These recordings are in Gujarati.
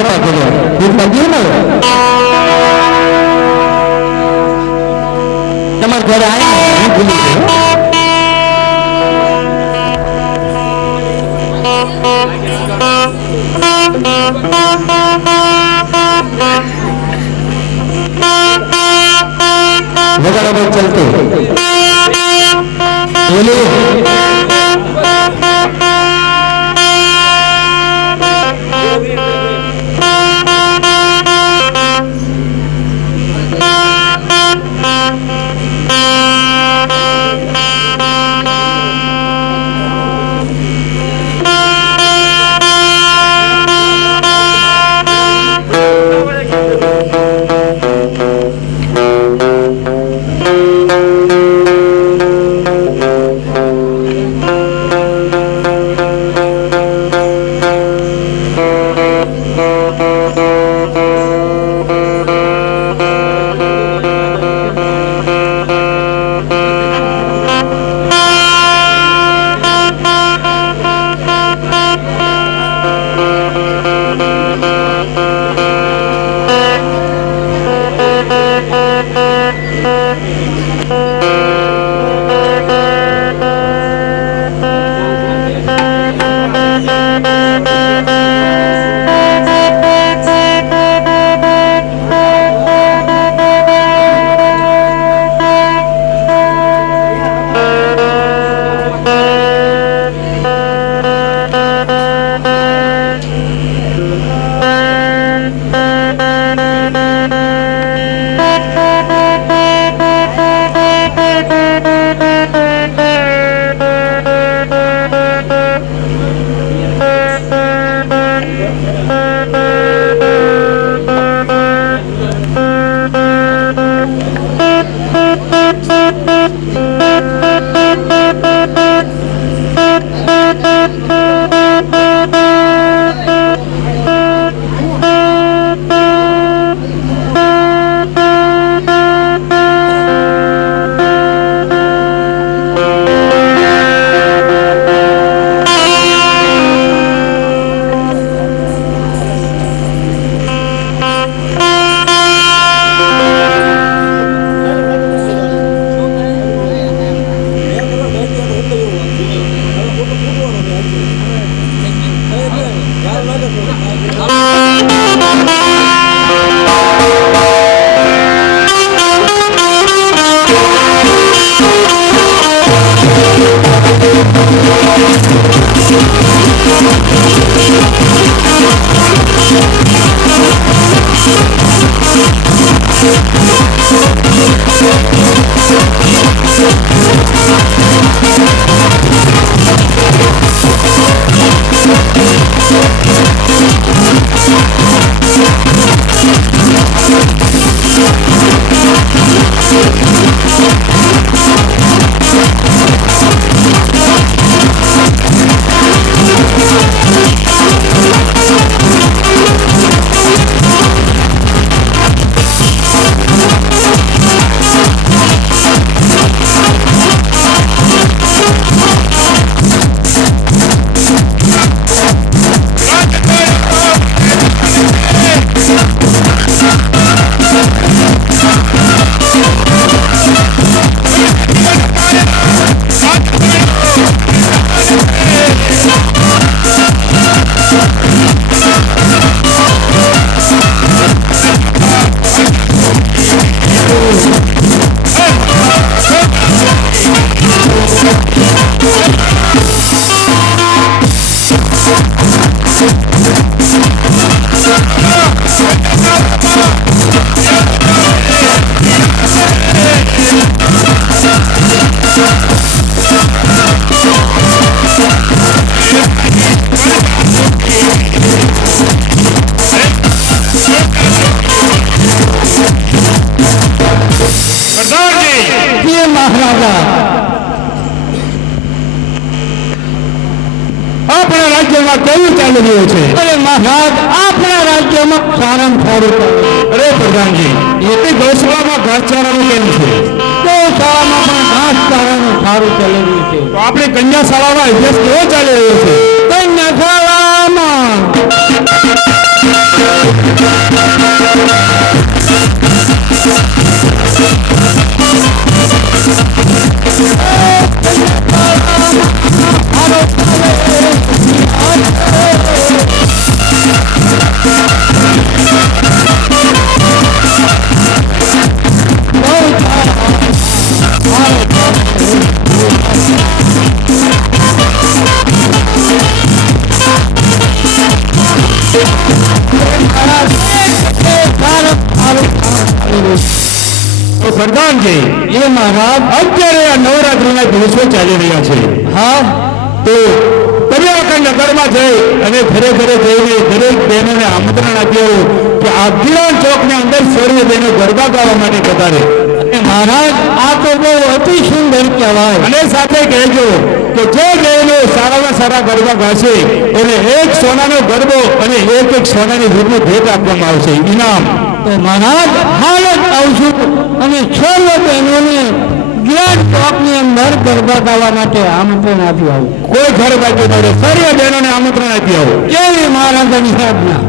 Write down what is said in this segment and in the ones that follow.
કટા કરો ભૂખ લાગી ને તમારા ઘરે આવીને ભૂલી ગયો वगैरह चलते बोलिए કેવું ચાલી રહ્યું છે? અરે મહારાજ, આપણા રાજ્યમાં સારામાં સારું ચાલે. અરે પ્રધાનજી, એ ગૌશાળામાં ઘાસચારાનું કેમ છે? ગૌશાળામાં પણ ઘાસચારાનું સારું ચાલી રહ્યું છે. તો આપણે કન્યાશાળામાં અભ્યાસ કેવો ચાલી રહ્યો છે? કન્યાશાળામાં તો પ્રધાનજી, એ મહારાજ અત્યારે આ નવરાત્રિના દિવસો ચાલી રહ્યા છે. હા તો તમે આખા નગરમાં જઈ અને ઘરે ઘરે જઈને દરેક બહેનોને આમંત્રણ આપ્યું કે આ ગિરાન ચોકની અંદર સર્વે બહેનો ગરબા ગાવા માટે પધારે. અને મહારાજ આ તો બહુ અતિ સુંદર કહેવાય. અને સાથે કહેજો કે જે બહેનો સારામાં સારા ગરબા ગાશે એને એક સોનાનો ગરબો અને એક સોનાની વીરની ભેટ આપવામાં આવશે, ઇનામ. તો મહારાજ હાલ જ આવશું અને સર્વ બહેનોને ગ્રાન્ડ ચોકની અંદર ગરબા ગાવા માટે આમંત્રણ આપ્યું આવું. કોઈ ઘર બાકી ન રહે, સર્વ બહેનોને આમંત્રણ આપી આવો. એવી મહારાજાની આજ્ઞા.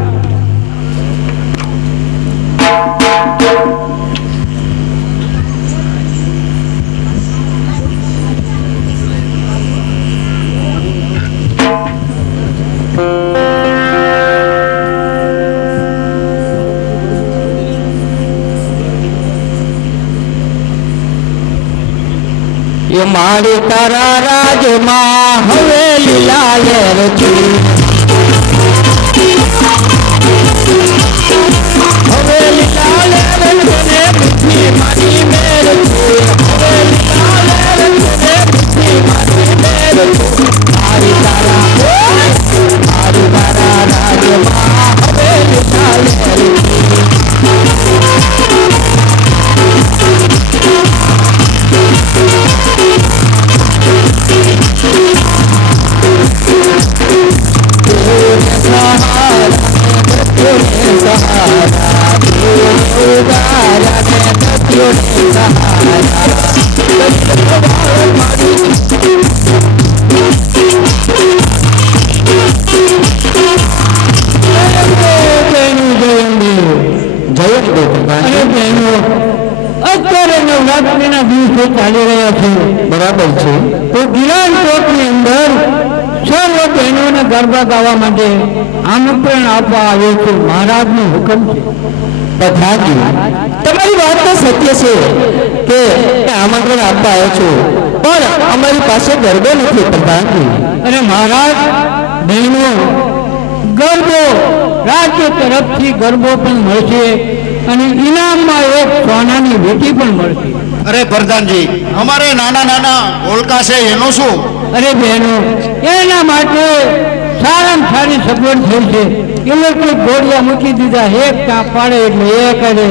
એ મારી તારા રાજમાં હવે લીલા લહેર છે, હવે લીલા લહેર મને મીઠી મારી મેર છે, હવે લીલા લહેર મને મીઠી મારી મેર છે. મારી તારા રાજમાં હવે લીલા લહેર અત્યારે નવરાત્રિના દિવસો ચાલી રહ્યા છે. બરાબર છે. તો ગિરાન ચોકની અંદર સર્વ બહેનોને ગરબા ગાવા માટે આમંત્રણ આપવા આવ્યો છે. મહારાજનો હુકમ છે. પ્રધાનજી, તમારી વાત તો સત્ય છે કે આમંત્રણ આપવા આવ્યો છો, પણ અમારી પાસે ગરબો નથી. પ્રધાનજી, અને મહારાજ બહેનો ગરબો રાજ્ય તરફથી ગરબો પણ મળશે અને ઇનામમાં એક સોનાની વીંટી પણ મળશે. અરે પ્રધાનજી, અમારે નાના નાના ઓળકા છે એનું શું? અરે બહેનો, એના માટે સારામાં સારી સગવડ થઈ છે. ઇલેક્ટ્રિક ઘોડિયા મૂકી દીધા, એક કાપ પાડે એટલે એક અને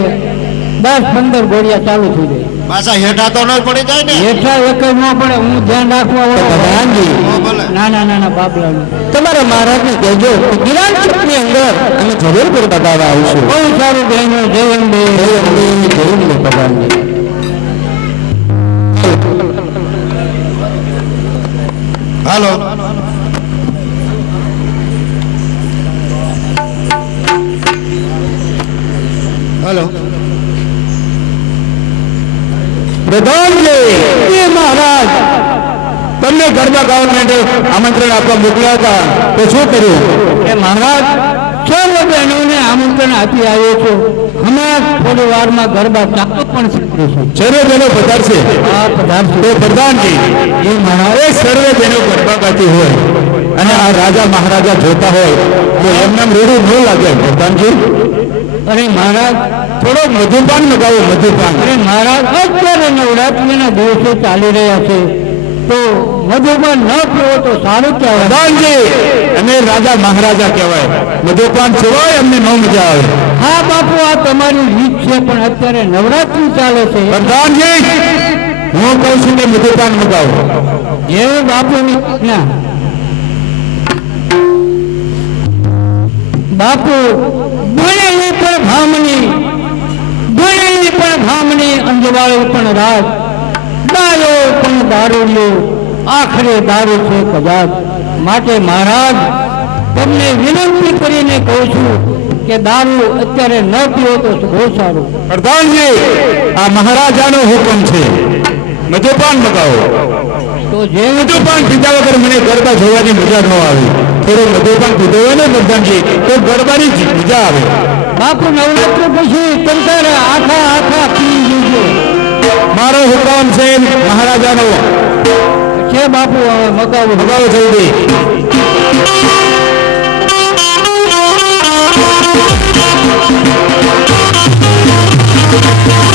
10-15 ઘોડિયા ચાલુ થઈ જાય. પાછા હેઠા તો ન પડી જાય ને? હેઠા એક ન પડે. હું ધ્યાન રાખવા વાળો પ્રધાનજી, ભલે. નાના નાના બાબલાનું તમારા મહારાજને કહેજો ગિરાન ચોકની અંદર અમે જરૂર ગરબા ગાવા આવીશું. બહુ સારું બહેનો. જય અંબે, જય અંબે, જય અંબે. પ્રધાનજી, હાલો. હાલો. પ્રધાનજી, એ મહારાજ તમને ગરબા ગાવા માટે આમંત્રણ આપવા મોકલ્યા હતા, તો શું કર્યું? એ મહારાજ સર્વ બહેનોને આમંત્રણ આપી આવ્યો છું. હમણાં થોડી વારમાં ગરબા ચાલુ પણ શીખવું છું. સર્વે બહેનો પધારશે. આ પધારશે. તો પ્રધાનજી, એ મહારાજ એ સર્વે બહેનો ગરબા ગાતી હોય અને આ રાજા મહારાજા જોતા હોય તો એમને રેડું ન લાગે. પ્રધાનજી, અરે મહારાજ, થોડોક મધુપાન મગાવો. મધુપાન. અરે મહારાજ, અત્યારે નવરાત્રિના દિવસો ચાલી રહ્યા છે તો મધુપાન ન પીવો તો સારું કહેવાય. પ્રધાનજી, અમે રાજા મહારાજા કહેવાય, મધુપાન સિવાય અમને ન મજા આવે. હા બાપુ, આ તમારી રીત છે, પણ અત્યારે નવરાત્રિ ચાલે છે. પ્રધાનજી, હું કહું છું કે મધુપાન મગાવો. એ બાપુની આજ્ઞા. બાપુ, ભણેલી પણ ભામની, ભણેલી પણ ભામની, અંજવાળો પણ રાજ, દાયો પણ દારૂડિયો, આખરે દારૂ છે કદાચ. માટે મહારાજ, તમને વિનંતી કરીને કહું છું કે દારૂ અત્યારે ન પીવો તો બહુ સારું. પ્રધાનજી, આ મહારાજાનો હુકમ છે, મધુપાન મગાવો. તો જે મધુપાન પીધા વગર મને ગરબા જોવાની મજા ન આવે. થોડું મધુપાન પીધો હોય ને પ્રધાનજી તો ગરબાની જ મજા આવે. બાપુ, નવરાત્રી પછી તંતર આખા પી જજો. મારો હુકમ છે મહારાજાનો. છે બાપુ, હવે મગાવું. મગાવો જલ્દી. Thank you.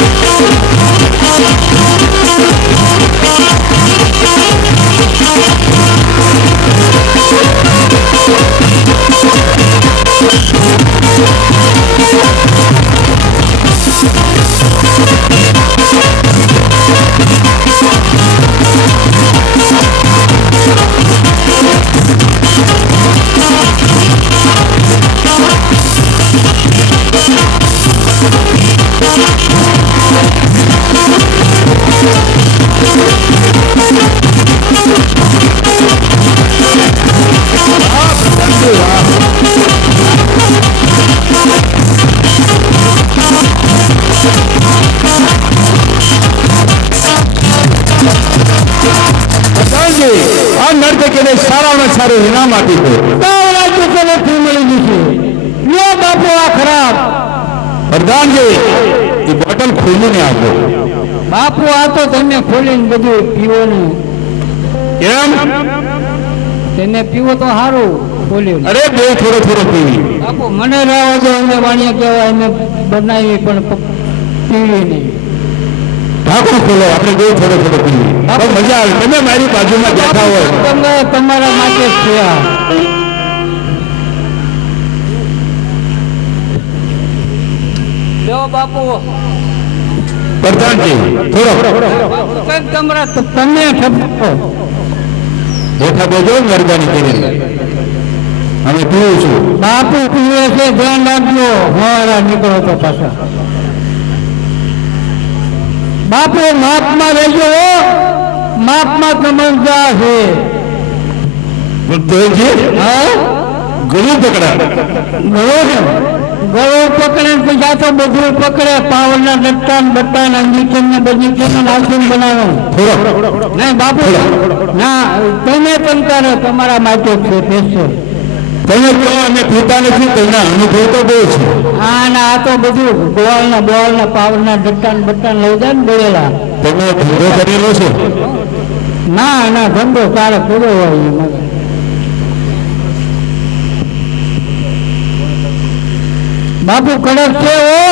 આ નર્તકીને સારામાં સારું ઇનામ આપી દો. રાજ્ય તરફથી મળી જશે. લો બાપુ આ ખરાબ. પ્રધાનજી એ બોટલ ખોલીને આપો. બાપુ આ તો તમે ખોલીને બધું પીવાનું. કેમ? તેને પીવો તો સારું ખોલ્યું. અરે બે થોડો થોડો પીવી. બાપુ મને રહેવા દો, અમે વાણિયા કહેવાય, અમે બનાવી પણ પીવી નહીં. ઢાંકણું ખોલો, આપણે બે થોડો થોડો પીવી. બહુ મજા આવે. તમે મારી બાજુમાં બેઠા હોય. તમે તમારા માટે જ છે આ. લ્યો બાપુ. પ્રધાનજી થોડો તમારા તમે ઠપકો. બેઠા બેજો મહેરબાની કરીને. અમે પીવું છું. બાપુ પીવે છે, ધ્યાન રાખજો. હોરા નીકળો તો પાછા. બાપુ માપમાં રહેજો. માપમાં સમજદાર છે. પ્રધાનજી હા ગળું પકડા. ગળો પકડે પછી આ તો બધું પકડે. પાવરના ડટ્ટા બટ્ટા અંગીચન ને બગીચન નાખીને બનાવો. થોડો નહીં બાપુ ના, તમે પણ તારે તમારા માટે જ છે સ્પેશિયલ. તમે કહો અમે પીતા નથી, તેના અનુભવ તો બહુ છે. હા ના, આ તો બધું ગોળના બોળના પાવરના ડટ્ટા બટ્ટા લઈ જાય ને બોલેલા. તમે ધંધો કરેલો છે? ના ના, ધંધો તારે પૂરો હોય એમાં. બાપુ કડક છે ઓ.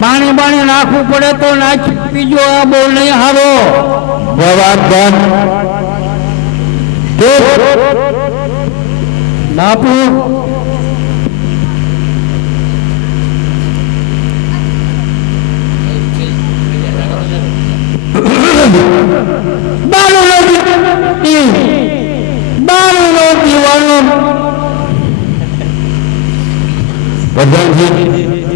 પાણી બાણી નાખવું પડે તો નાખ પીજો. આ બહુ નહીં હારો. જવાબદાર બાપુ દારૂનો પીવાનો. પ્રધાનજી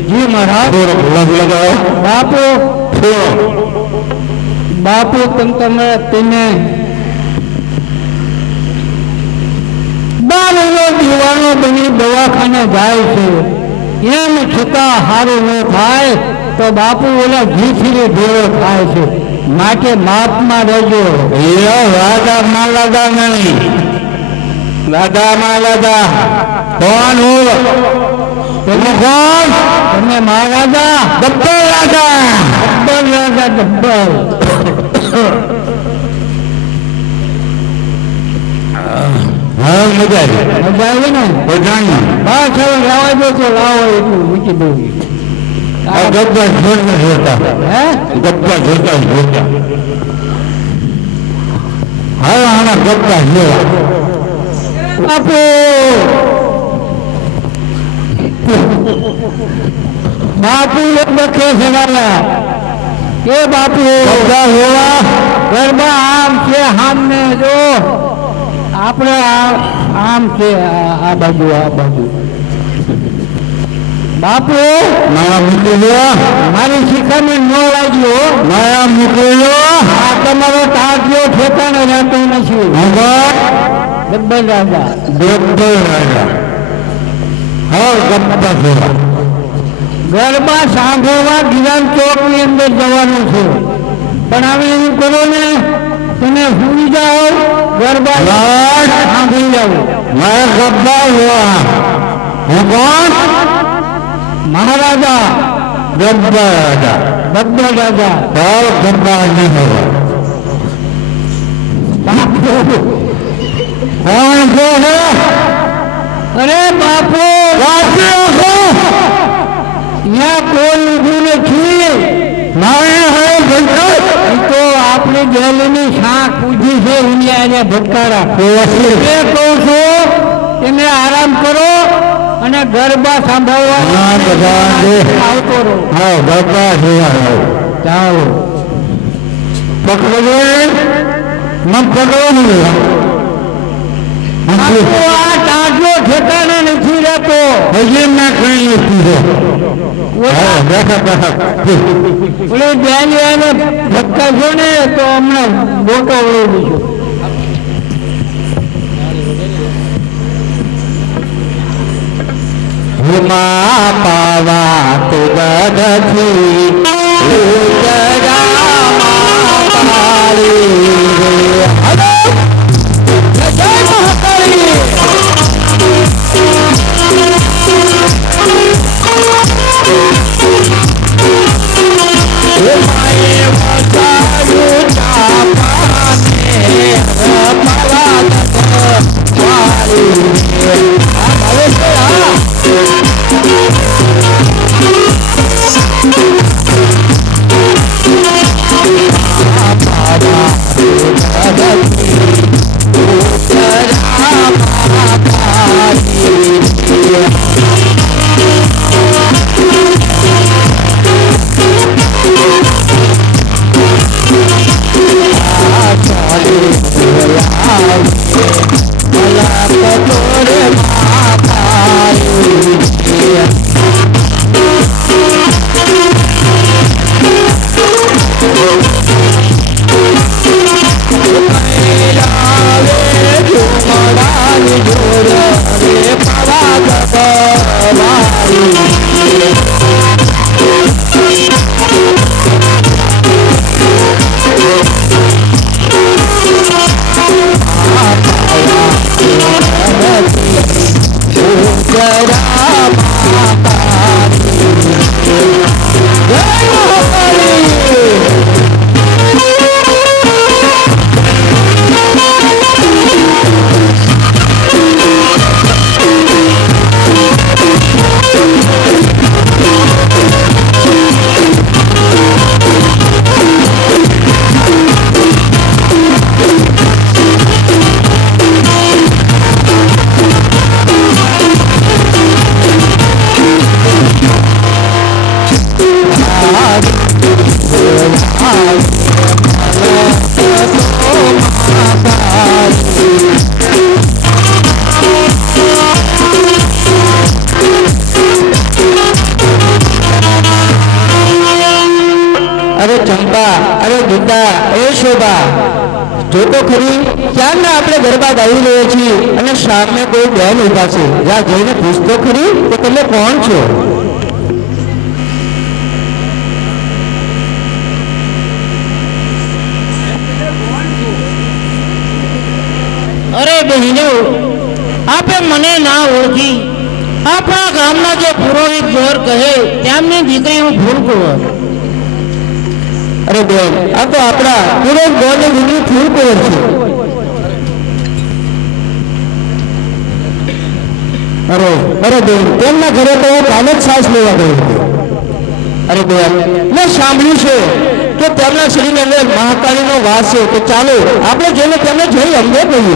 જી મહારાજ. થોડો ગુલાબ લગાવો. બાપુ થોડો બાપુ તમે દારૂનો પીવાનો બની દવાખાને જાય છે, એમ છતાં સારું ન થાય તો બાપુ ઓલા ઘીથી ભેળો થાય છે. માટે માપમાં રહેજો. રાધા માલાદા નહીં. રાધા માલાદા કોણ હો? તમે કોણ? તમે મહારાજા. ગબ્બર રાજા. ગબ્બર રાજા. ગબ્બર. હા મજા આવી. મજા આવી ને? પ્રધાનજી બસ હવે લાવા દો તો લાવો એટલું મૂકી દઉં. આ ગબ્બર જોડને જોતા. હે ગબ્બર જોતા જોતા. હા આના ગબ્બર જોવા. બાપુ બાપુ લખે સવાલા કે બાપુ ગબ્બર હોવા. ગરબા આમ છે સામને જો. આપણે આમ છે આ બાજુ આ બાજુ. બાપુ મારા મૂકી દો. મારી શિખામણ ન લાગ્યો. મારા મૂકી દો. આ તમારો ટાંટિયો ઠેકાણે રહેતો નથી. ગબ્બર રાજા. ગબ્બર રાજા. હા ગબ્બર જોવા. ગરબા સાંભળવા ગિરાન ચોક ની અંદર જવાનું છે, પણ હવે એવું કરો ને તમે ભૂલી જાઓ. ગરબા સાંભળી જાઓ. મારા ગબ્બર હોવા. હું કોણ? મહારાજા. ગબ્બર રાજા. ગબ્બર રાજા. और गब्बर नहीं होगा. कौन जो है? અરે બાપુ वापियों को यहाँ કોઈ ઊભું નથી. मारे हैं बंधक. અહીં તો આ આપણી ગેલીની શાક પૂજી છે એને ભટકારા એ કહું છું એને આરામ કરો અને ગરબા સાંભળવા આવતો રહો. હા બાપા ચાલો પકડો મત પકડો આ ટાંટલો ઠેકાણે નથી રહેતો. હજી ના કઈ નથી ઓલી બેની એને ભટકાશો ને તો હમણાં મોટો વળું છું. હિમા પાવા તે ગઢથી ઉતરામાં પાડી હલો જય મહાકાળી અરે ચંપા અરે ગીતા એ શોભા જો તો ખરી ક્યારના આપણે ગરબા ગાઈ રહ્યા છીએ અને સામે કોઈ બહેન ઉભા છે જા જઈને પૂછતો ખરી કે તમે કોણ છો. અરે બહેનો આપે મને ના ઓળખી. આપણા ગામના જે પુરોહિત ગોર કહે તેમની દીકરી હું ફૂલકુંવર. અરે બેન આ તો આપણા પુરોહિત ગોળની દીકરી ફૂલકુંવર છે. અરે બેન તેમના ઘરે તો હું કાલે જ સાસ લેવા ગયો હતો. અરે બેન મેં સાંભળ્યું છે કે તેમના શરીરની અંદર મહાકાળીનો વાસ છે તો ચાલો આપણે જઈને તેમને જોઈ અમને કહીએ.